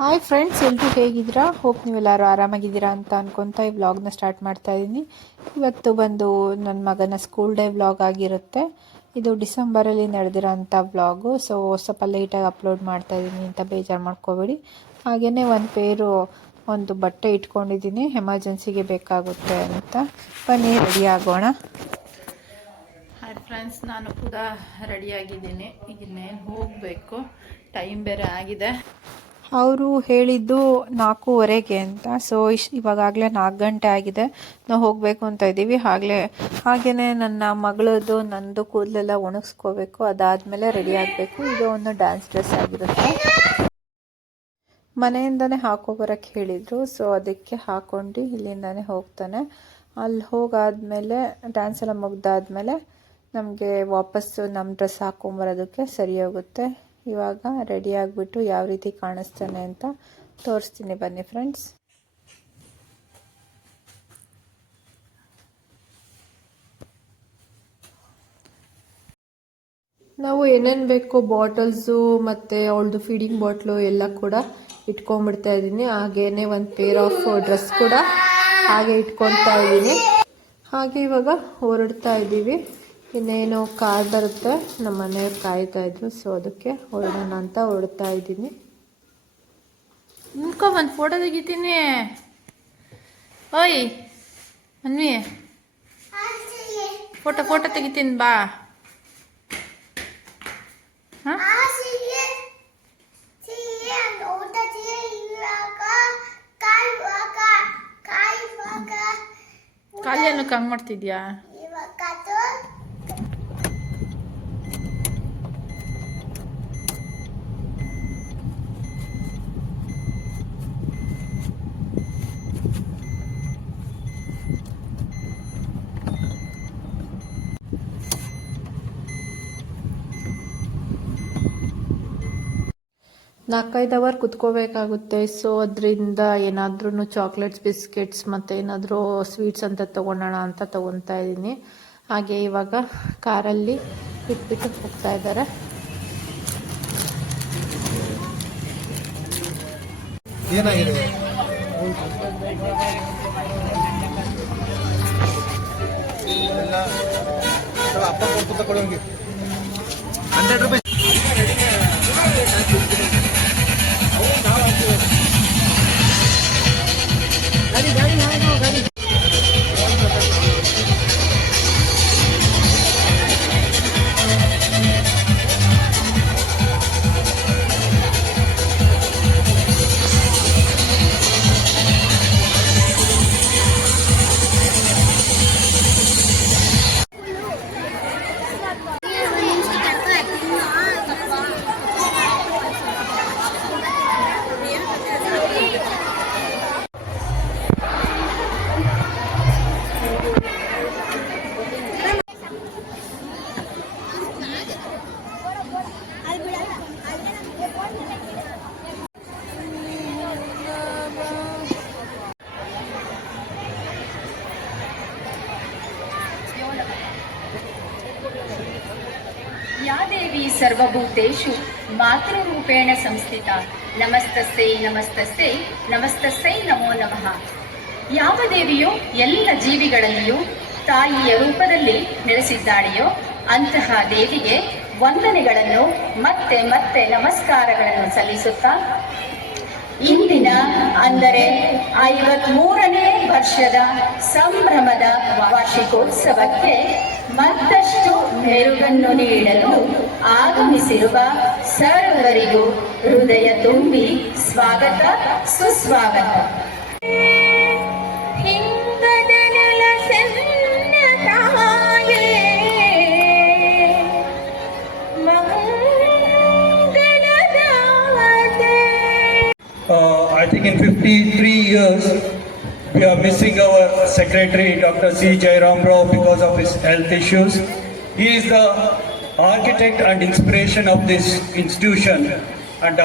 Hi friends, ಎಲ್ಲರೂ ಹೇಗಿದ್ದೀರಾ? Hope ನೀವೆಲ್ಲರೂ ಆರಾಮಾಗಿದ್ದೀರಾ ಅಂತ ಅನ್ಕೊತಾ ಈ ವ್ಲಾಗ್ನ ಸ್ಟಾರ್ಟ್ ಮಾಡ್ತಾ ಇದ್ದೀನಿ. ಇವತ್ತು ಬಂದು ನನ್ನ ಮಗನ ಸ್ಕೂಲ್ ಡೇ ವ್ಲಾಗ್ ಆಗಿರುತ್ತೆ. ಇದು ಡಿಸೆಂಬರಲ್ಲಿ ನಡೆದಿರೋಂಥ ವ್ಲಾಗು. ಸೊ ಸ್ವಲ್ಪ ಲೇಟಾಗಿ ಅಪ್ಲೋಡ್ ಮಾಡ್ತಾ ಇದ್ದೀನಿ ಅಂತ ಬೇಜಾರು ಮಾಡ್ಕೋಬೇಡಿ. ಹಾಗೆಯೇ ಒಂದು ಬಟ್ಟೆ ಇಟ್ಕೊಂಡಿದ್ದೀನಿ, ಎಮರ್ಜೆನ್ಸಿಗೆ ಬೇಕಾಗುತ್ತೆ ಅಂತ. ಬನ್ನಿ ರೆಡಿ ಆಗೋಣ. ಹಾಯ್ ಫ್ರೆಂಡ್ಸ್, ನಾನು ಕೂಡ ರೆಡಿಯಾಗಿದ್ದೀನಿ. ಈಗ ಇನ್ನೇನು ಹೋಗಬೇಕು, ಟೈಮ್ ಬೇರೆ ಆಗಿದೆ. ಅವರು ಹೇಳಿದ್ದು 4:15 ಅಂತ. ಸೊ ಇವಾಗಲೇ 4 ಗಂಟೆ ಆಗಿದೆ. ನಾವು ಹೋಗಬೇಕು ಅಂತ ಇದ್ದೀವಿ. ಹಾಗೆಯೇ ನನ್ನ ಮಗಳದ್ದು ನಂದು ಕೂದಲೆಲ್ಲ ಒಣಗಿಸ್ಕೋಬೇಕು. ಅದಾದಮೇಲೆ ರೆಡಿ ಆಗಬೇಕು. ಇದು ಒಂದು ಡ್ಯಾನ್ಸ್ ಡ್ರೆಸ್ ಆಗಿರುತ್ತೆ. ಮನೆಯಿಂದನೇ ಹಾಕೋಬರೋಕ್ಕೆ ಹೇಳಿದರು. ಸೊ ಅದಕ್ಕೆ ಹಾಕ್ಕೊಂಡು ಇಲ್ಲಿಂದಾನೇ ಹೋಗ್ತಾನೆ. ಅಲ್ಲಿ ಹೋಗಾದ್ಮೇಲೆ ಡ್ಯಾನ್ಸ್ ಎಲ್ಲ ಮುಗ್ದಾದ್ಮೇಲೆ ನಮಗೆ ವಾಪಸ್ಸು ನಮ್ಮ ಡ್ರೆಸ್ ಹಾಕೊಂಬರೋದಕ್ಕೆ ಸರಿ ಹೋಗುತ್ತೆ. ಇವಾಗ ರೆಡಿ ಆಗಿಬಿಟ್ಟು ಯಾವ ರೀತಿ ಕಾಣಿಸ್ತಾನೆ ಅಂತ ತೋರಿಸ್ತೀನಿ, ಬನ್ನಿ ಫ್ರೆಂಡ್ಸ್. ನಾವು ಏನೇನು ಬೇಕೋ ಬಾಟಲ್ಸು ಮತ್ತು ಅವಳದು ಫೀಡಿಂಗ್ ಬಾಟ್ಲು ಎಲ್ಲ ಕೂಡ ಇಟ್ಕೊಂಡ್ಬಿಡ್ತಾ ಇದ್ದೀನಿ. ಹಾಗೇನೆ ಒಂದು ಪೇರ್ ಆಫ್ ಡ್ರೆಸ್ ಕೂಡ ಹಾಗೆ ಇಟ್ಕೊಳ್ತಾ ಇದ್ದೀನಿ. ಹಾಗೆ ಇವಾಗ ಹೊರಡ್ತಾ ಇದ್ದೀವಿ. ಇನ್ನೇನು ಕಾರ್ ಬರುತ್ತೆ, ನಮ್ಮ ಮನೆಯವ್ರು ಕಾಯ್ತಾ ಇದ್ರು. ಸೊ ಅದಕ್ಕೆ ಹೊರಡೋಣ ಅಂತ ಹೊರಡ್ತಾ ಇದ್ದೀನಿ. ಒಂದು ಫೋಟೋ ತೆಗಿತೀನಿ. ಓಯ್ ಅನ್ವಿ, ಫೋಟೋ ತೆಗಿತೀನಿ ಬಾ. ಕಾಲಿಯನ್ನು ಕಂಗ್ ಮಾಡ್ತಿದ್ಯಾ? ನಾಲ್ಕೈದು ಅವರ್ ಕುತ್ಕೋಬೇಕಾಗುತ್ತೆ. ಸೊ ಅದರಿಂದ ಏನಾದ್ರೂ ಚಾಕ್ಲೇಟ್ಸ್, ಬಿಸ್ಕೆಟ್ಸ್ ಮತ್ತು ಏನಾದರೂ ಸ್ವೀಟ್ಸ್ ಅಂತ ತೊಗೊಳೋಣ ಅಂತ ತೊಗೊತಾ ಇದ್ದೀನಿ. ಹಾಗೆ ಇವಾಗ ಕಾರಲ್ಲಿ ಇಟ್ಬಿಟ್ಟು ಹೋಗ್ತಾ ಇದ್ದಾರೆ. ಏನಾಗಿದೆ? ಅಪ್ಪ ಕೊಡೋಂಗೆ 100 ರೂಪಾಯಿ. या देवी सर्वभूतेषु मातृरूपेण संस्थिता नमस्तस्यै नमस्तस्यै नमस्तस्यै नमो नमः. ಯಾವ ದೇವಿಯು ಎಲ್ಲ ಜೀವಿಗಳಲ್ಲಿಯೂ ತಾಯಿಯ ರೂಪದಲ್ಲಿ ನೆಲೆಸಿದ್ದಾಳೆಯೋ ಅಂತಹ ದೇವಿಗೆ ವಂದನೆಗಳನ್ನು ಮತ್ತೆ ಮತ್ತೆ ನಮಸ್ಕಾರಗಳನ್ನು ಸಲ್ಲಿಸುತ್ತಾ ಇಂದಿನ ಅಂದರೆ 53ನೇ ವರ್ಷದ ಸಂಭ್ರಮದ ವಾರ್ಷಿಕೋತ್ಸವಕ್ಕೆ ಮತ್ತಷ್ಟು ಮೆರುಗನ್ನು ನೀಡಲು ಆಗಮಿಸಿರುವ ಸರ್ವರಿಗೂ ಹೃದಯ ತುಂಬಿ ಸ್ವಾಗತ, ಸುಸ್ವಾಗತ. I think in 53 years we are missing our secretary Dr. C. Jairam Rao because of his health issues. He is the architect and inspiration of this institution. And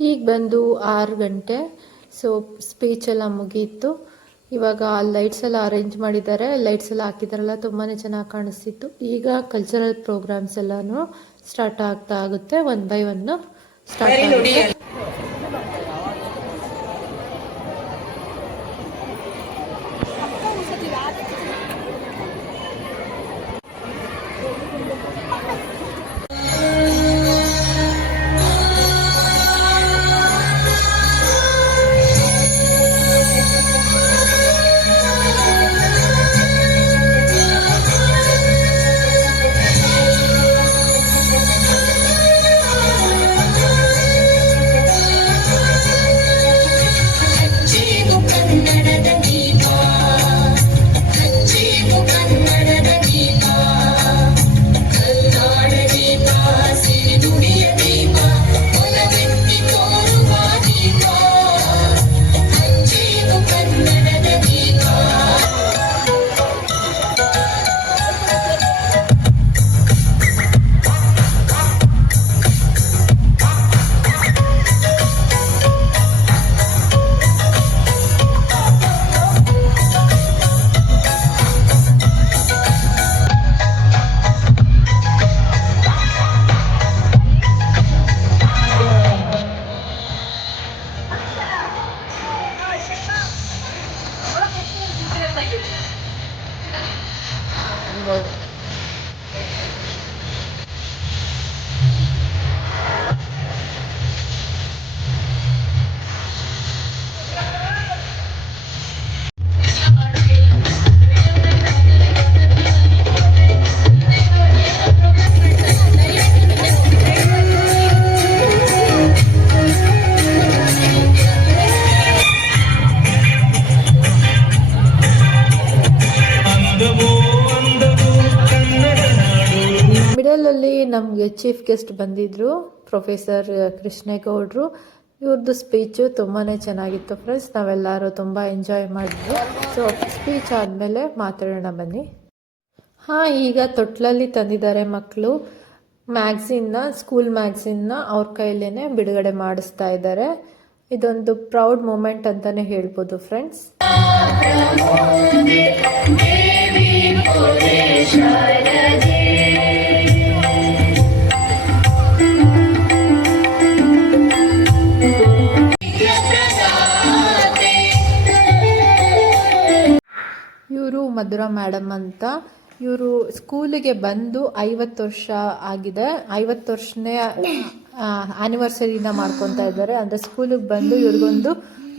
ಈಗ ಬಂದು 6 ಗಂಟೆ. ಸೊ ಸ್ಪೀಚ್ ಎಲ್ಲ ಮುಗೀತು. ಇವಾಗ ಲೈಟ್ಸ್ ಎಲ್ಲ arrange ಮಾಡಿದ್ದಾರೆ, lights ಎಲ್ಲ ಹಾಕಿದಾರಲ್ಲ ತುಂಬಾ ಚೆನ್ನಾಗಿ ಕಾಣಿಸ್ತಿತ್ತು. ಈಗ ಕಲ್ಚರಲ್ ಪ್ರೋಗ್ರಾಮ್ಸ್ ಎಲ್ಲಾನು ಸ್ಟಾರ್ಟ್ ಆಗ್ತಾ ಆಗುತ್ತೆ, ಒನ್ ಬೈ ಒನ್ ಸ್ಟಾರ್ಟ್ ಆಗುತ್ತೆ. ಮಿಡಲಲ್ಲಿ ನಮಗೆ ಚೀಫ್ ಗೆಸ್ಟ್ ಬಂದಿದ್ರು, ಪ್ರೊಫೆಸರ್ ಕೃಷ್ಣೇಗೌಡರು. ಇವ್ರದ್ದು ಸ್ಪೀಚು ತುಂಬಾ ಚೆನ್ನಾಗಿತ್ತು ಫ್ರೆಂಡ್ಸ್, ನಾವೆಲ್ಲರೂ ತುಂಬ ಎಂಜಾಯ್ ಮಾಡಿದ್ವಿ. ಸೊ ಸ್ಪೀಚ್ ಆದಮೇಲೆ ಮಾತಾಡೋಣ ಬನ್ನಿ. ಈಗ ತೊಟ್ಲಲ್ಲಿ ತಂದಿದ್ದಾರೆ ಮಕ್ಕಳು ಮ್ಯಾಗ್ಝಿನ್ನ, ಸ್ಕೂಲ್ ಮ್ಯಾಗ್ಝಿನ್ನ ಅವ್ರ ಕೈಲೇನೆ ಬಿಡುಗಡೆ ಮಾಡಿಸ್ತಾ ಇದ್ದಾರೆ. ಇದೊಂದು ಪ್ರೌಡ್ ಮೂಮೆಂಟ್ ಅಂತಾನೆ ಹೇಳ್ಬೋದು ಫ್ರೆಂಡ್ಸ್. ಇವರು ಮಧುರಾ ಮೇಡಮ್ ಅಂತ. ಇವರು ಸ್ಕೂಲಿಗೆ ಬಂದು 50 ವರ್ಷ ಆಗಿದೆ, 50 ವರ್ಷನೇ ಆನಿವರ್ಸರಿನ ಮಾಡ್ಕೊತಾ ಇದ್ದಾರೆ. ಅಂದರೆ ಸ್ಕೂಲಿಗೆ ಬಂದು ಇವ್ರಿಗೊಂದು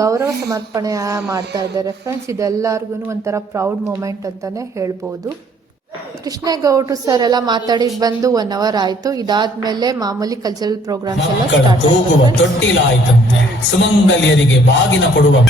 ಗೌರವ ಸಮರ್ಪಣೆ ಮಾಡ್ತಾ ಇದ್ದಾರೆ ಫ್ರೆಂಡ್ಸ್. ಇದೆಲ್ಲರಿಗೂ ಒಂಥರ ಪ್ರೌಡ್ ಮೂಮೆಂಟ್ ಅಂತಾನೆ ಹೇಳ್ಬೋದು. ಕೃಷ್ಣೇಗೌಡರು ಸರ್ ಎಲ್ಲ ಮಾತಾಡಿ ಬಂದು 1 ಅವರ್ ಆಯ್ತು. ಇದಾದ್ಮೇಲೆ ಮಾಮೂಲಿ ಕಲ್ಚರಲ್ ಪ್ರೋಗ್ರಾಮ್ಸ್ ಎಲ್ಲ ಸ್ಟಾರ್ಟ್ ತೊಟ್ಟಿಲಾಯ್ತಂತೆ ಸುಮಂಗಲಿಯರಿಗೆ ಬಾಗಿನ ಕೊಡುವ